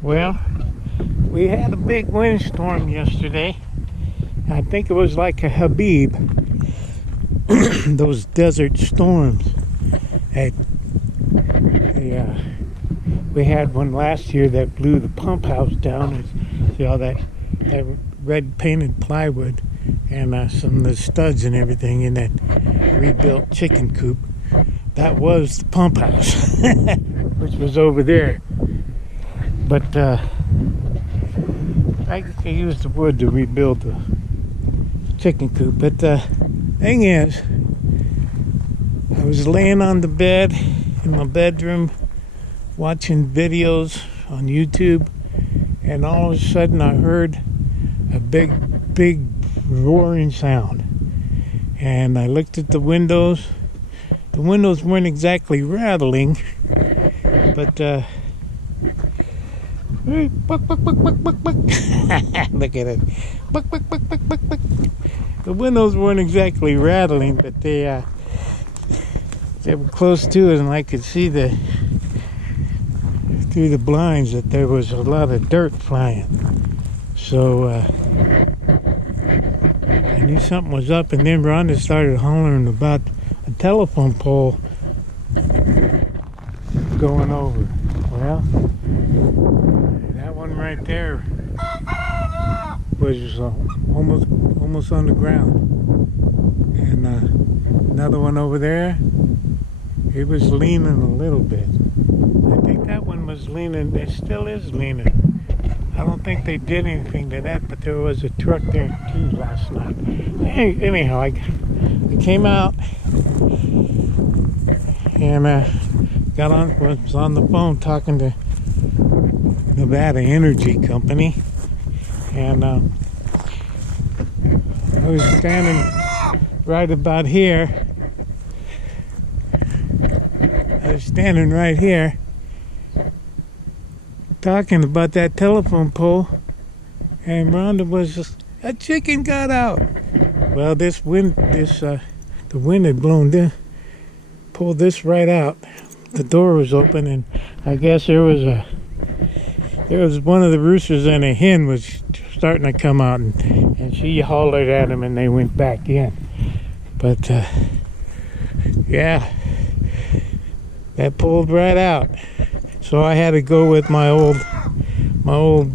Well, we had a big windstorm yesterday. I think it was like a Habib. Those desert storms. Hey, we had one last year that blew the pump house down. And see all that red painted plywood and some of the studs and everything in that rebuilt chicken coop. That was the pump house, which was over there. But I used the wood to rebuild the chicken coop. But the thing is, I was laying on the bed in my bedroom watching videos on YouTube, and all of a sudden I heard a big roaring sound. And I looked at the windows. The windows weren't exactly rattling, but buck, buck, buck, buck, buck, buck. Look at it. Buck, buck, buck, buck, buck, buck. The windows weren't exactly rattling, but they were close to it, and I could see through the blinds that there was a lot of dirt flying. So I knew something was up, and then Rhonda started hollering about a telephone pole going over. Well, that one right there was almost on the ground, and another one over there, it was leaning a little bit. I think that one was leaning. It still is leaning. I don't think they did anything to that, but there was a truck there too last night. Anyhow, I came out and was on the phone talking to Nevada Energy Company, and I was standing right about here. I was standing right here talking about that telephone pole, and Rhonda was just, a chicken got out. Well, the wind had blown this, pulled this right out. The door was open, and I guess there was one of the roosters and a hen was starting to come out, and she hollered at them, and they went back in. But yeah, that pulled right out. So I had to go with my old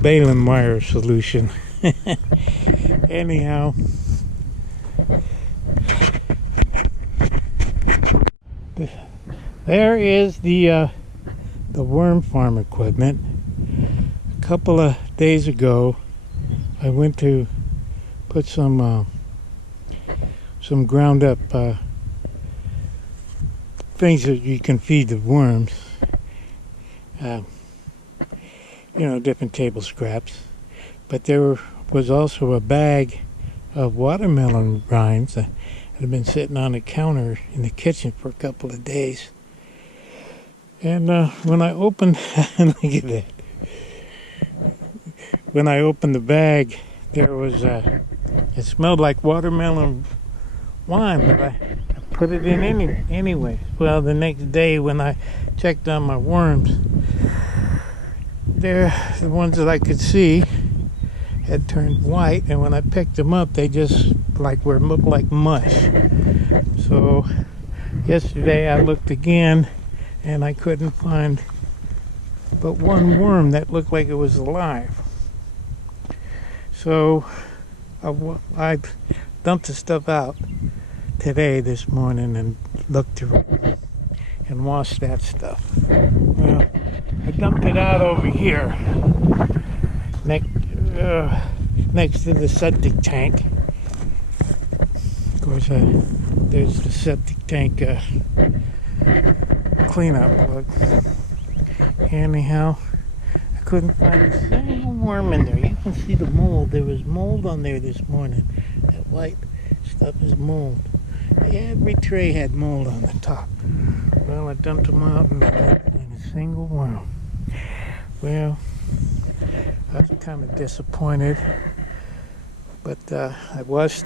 baling wire solution. Anyhow, there is the worm farm equipment. A couple of days ago, I went to put some ground up things that you can feed the worms. Different table scraps. But there was also a bag of watermelon rinds that had been sitting on the counter in the kitchen for a couple of days. And when I opened, look at that. When I opened the bag, there was it smelled like watermelon wine, but I put it in anyway. Well, the next day when I checked on my worms, the ones that I could see had turned white, and when I picked them up, they just looked like mush. So yesterday I looked again, and I couldn't find but one worm that looked like it was alive. So I dumped the stuff out this morning and looked through it and washed that stuff. Well, I dumped it out over here next to the septic tank. Of course, there's the septic tank cleanup look. Anyhow, I couldn't find a single worm in there. You can see the mold. There was mold on there this morning. That white stuff is mold. Every tray had mold on the top. Well, I dumped them out and a single worm. Well, I was kind of disappointed, but I washed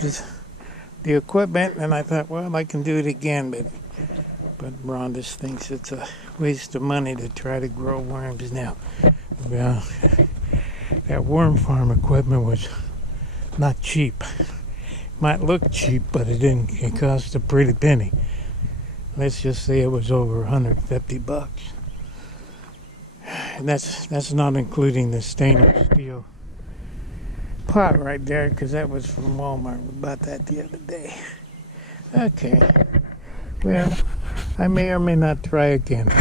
the equipment, and I thought, well, I can do it again, but Rhonda thinks it's a waste of money to try to grow worms now. Well, that worm farm equipment was not cheap. Might look cheap, but it didn't. It cost a pretty penny. Let's just say it was over $150. And that's not including the stainless steel pot right there, because that was from Walmart. We bought that the other day. Okay. Well, I may or may not try again.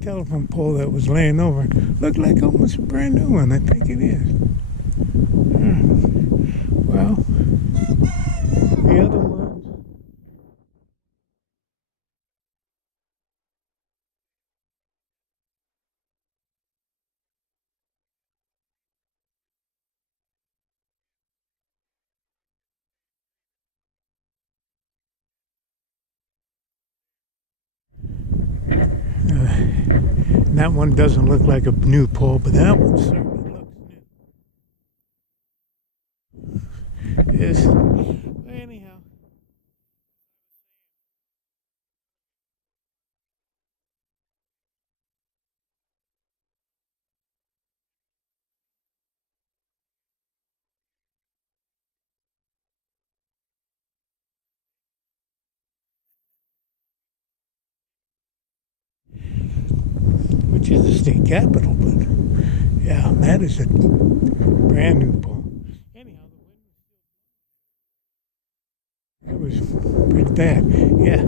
Telephone pole that was laying over looked like almost a brand new one. I think it is. Well, the other ones. That one doesn't look like a new pole, but that one certainly looks new. Yes. Anyhow. Which is the state capital, but yeah, that is a brand new pole. Anyhow, the wind was pretty bad. Yeah,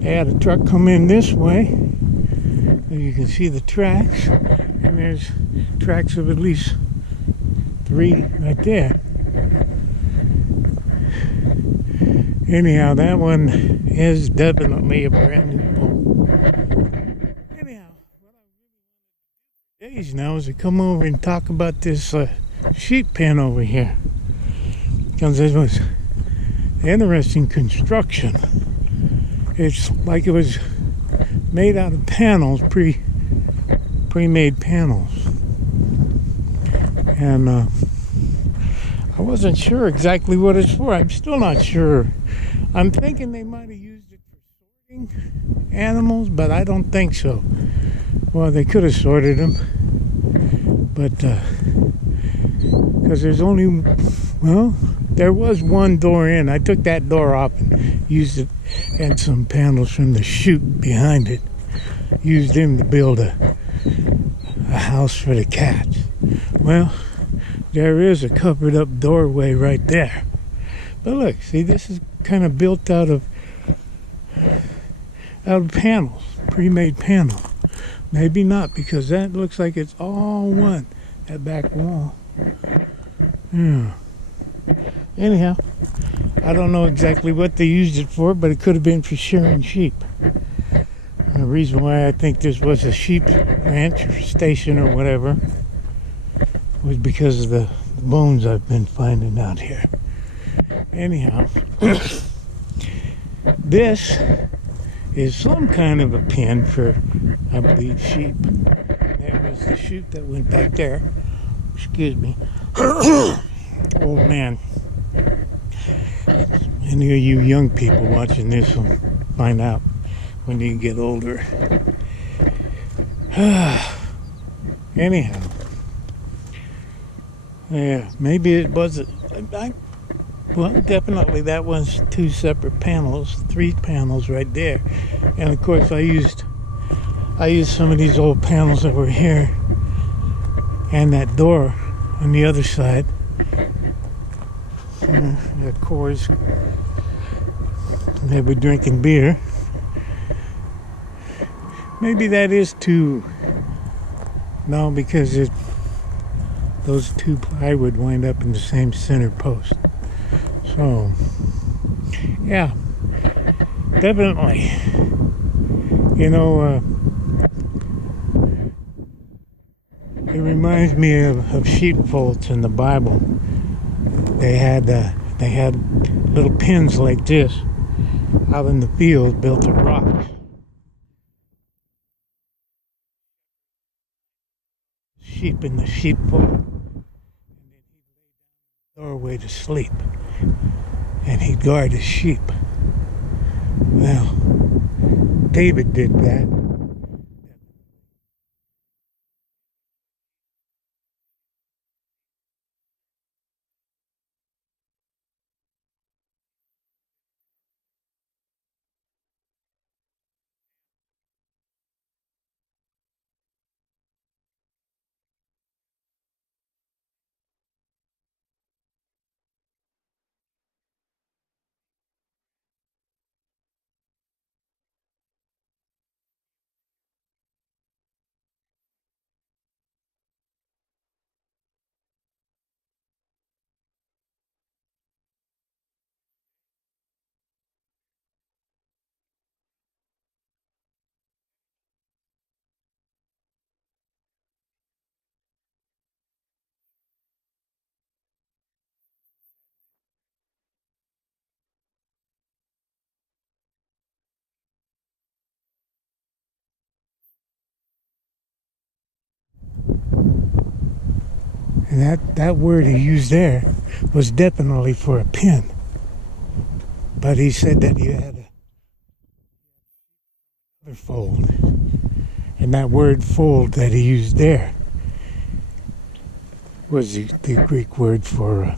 they had a truck come in this way, and you can see the tracks, and there's tracks of at least 3 right there. Anyhow, that one is definitely a brand new pole. Anyhow, what I really want days now is to come over and talk about this sheep pen over here, because it was interesting construction. It's like it was made out of panels, pre-made panels, and I wasn't sure exactly what it's for. I'm still not sure. I'm thinking they might have used it for sorting animals, but I don't think so. Well, they could have sorted them, but because there's only, well, there was one door in. I took that door off and used it, and some panels from the chute behind it. Used them to build a house for the cats. Well, there is a covered up doorway right there. But look, see, this is kind of built out of panels, pre-made panel. Maybe not, because that looks like it's all one, that back wall. Yeah. Anyhow, I don't know exactly what they used it for, but it could have been for shearing sheep. And the reason why I think this was a sheep ranch or station or whatever was because of the bones I've been finding out here. Anyhow, this is some kind of a pen for, I believe, sheep. There was the chute that went back there. Excuse me. Old man. Any of you young people watching this will find out when you get older. Anyhow. Yeah, maybe it wasn't. Well, definitely that was 2 separate panels, 3 panels right there. And of course I used some of these old panels that were here and that door on the other side. The Coors, they were drinking beer. Maybe that is 2. No, because those 2 plywood wind up in the same center post. So, yeah, definitely. You know, it reminds me of sheepfolds in the Bible. They had little pens like this out in the field built of rocks. Sheep in the sheepfold. Doorway to sleep, and he'd guard his sheep. Well, David did that. And that word he used there was definitely for a pin. But he said that you had another fold. And that word fold that he used there was the Greek word for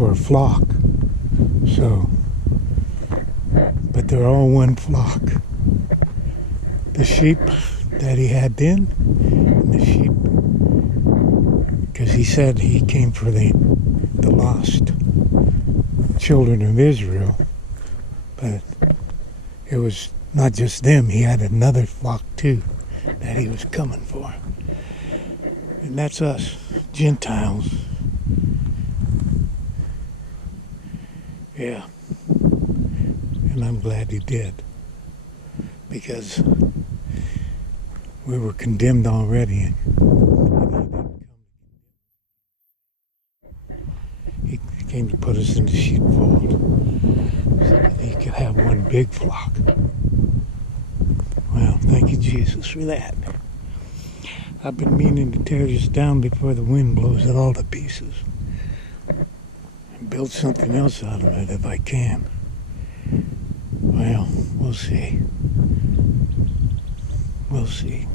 a flock. So, but they're all one flock. The sheep that he had then, and the sheep, because he said he came for the lost children of Israel, but it was not just them. He had another flock too that he was coming for, and that's us, Gentiles. Yeah, and I'm glad he did, because we were condemned already. He came to put us in the sheepfold so that he could have one big flock. Well, thank you, Jesus, for that. I've been meaning to tear this down before the wind blows it all to pieces and build something else out of it if I can. Well, we'll see. We'll see.